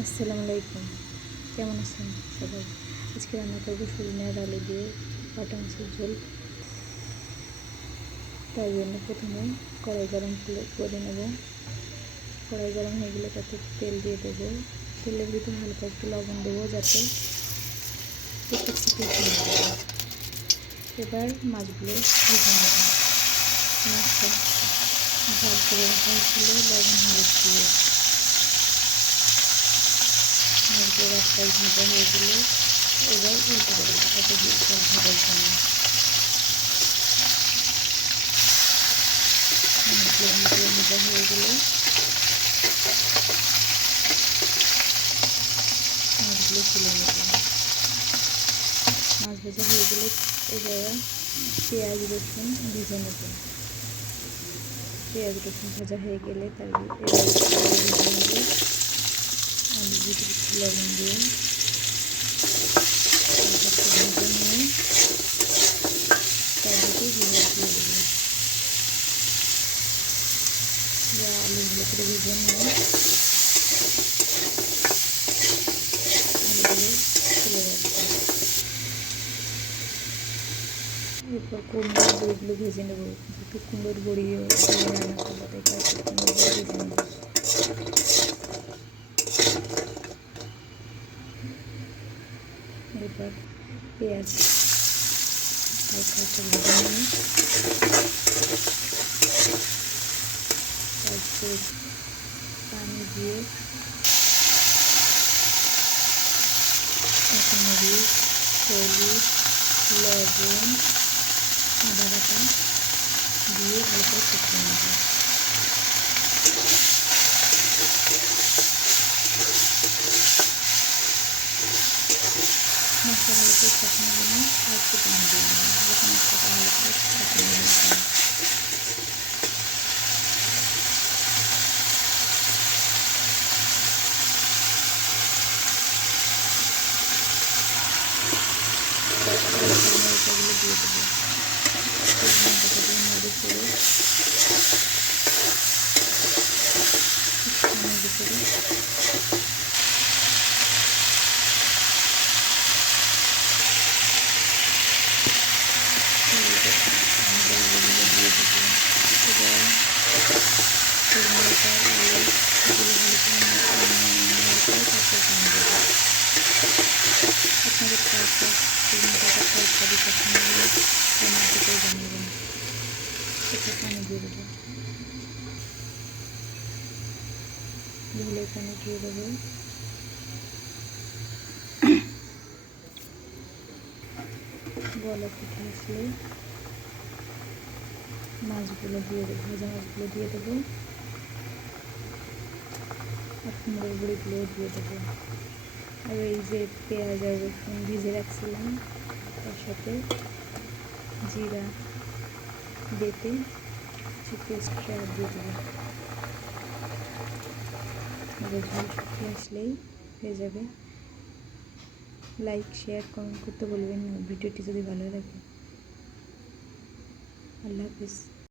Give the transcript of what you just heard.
আসসালামু আলাইকুম, কেমন আছেন সবাই? আজকে রান্না করবো সজনে আর আলু দিয়ে বাটা মাছের ঝোল। তার জন্য প্রথমে কড়াই গরম করে নেব। কড়াই গরম হয়ে গেলে তাতে তেল দিয়ে দেবো। তেলের ভিতরে হালকা একটু লবণ দেবো যাতে একটু ছিটিয়ে দেবো। এবার মাছগুলো ভেজে নেব। মাছটা ঝাল করে রাখা হয়েছিল লবণ হলুদ দিয়ে। মাছগুলো রাস্তায় ভাজা হয়ে গেলে এবার উল্টে দেবো এত ভাজার জন্য। মাছগুলো ভাজা হয়ে গেলে মাছগুলো তুলে নেব। মাছ ভাজা হয়ে গেলে এবার পেঁয়াজ রসুন ভেজে নেব। পেঁয়াজ রসুন ভাজা হয়ে গেলে তার এবার ভেজে নেব। আলু দিয়ে লবণ দিয়ে ভেজে নিয়ে তার ভিতরে হলুদ দিয়ে দেবো। আলু ভালো করে ভেজে নিয়ে আলুগুলো তুলে রাখবো। এরপর কুমড়োর বড়িগুলো ভেজে নেবো। যেহেতু কুমড়োর বড়িও রান্না করবো তাই কয়েকটা কুমড়োর বড়ি ভেজে নেবো। এরপর পেঁয়াজ হালকা একটু ভেজে নিয়ে তারপরে পানি দিয়ে কাঁচামরিচ, হলুদ, লবণ, আদা বাটা দিয়ে ভালো করে কষিয়ে নেব। মশলা ভালো করে কষানোর জন্য আর একটু পানি দিয়ে নেব। যখন মশলাটা ভালো করে কষানো হয়ে যাবে মরিচাগুলো দিয়ে দেবো। মরিচ করে আপনাদের কার কার সজনে পাতা তরকারি পছন্দ হলে কমেন্ট করে জানাবেন। একটু পানি দিয়ে দেবো। ঝোলের পানি দিয়ে দেবো। গলা ফুটে আসলে মাছগুলো দিয়ে দেবো। ভাজা মাছগুলো দিয়ে দেবো আর কুমড়োর বড়িগুলোও দিয়ে দেবো। আর এই যে পেঁয়াজ আর রসুন ভিজে রাখছিলাম তার সাথে জিরা বেটে সে পেস্টটা দিয়ে দেবো। এবার ঝোল শুকিয়ে আসলেই হয়ে যাবে। লাইক শেয়ার কমেন্ট করতে বলবেন না ভিডিওটি যদি ভালো লাগে। আল্লাহ হাফিজ।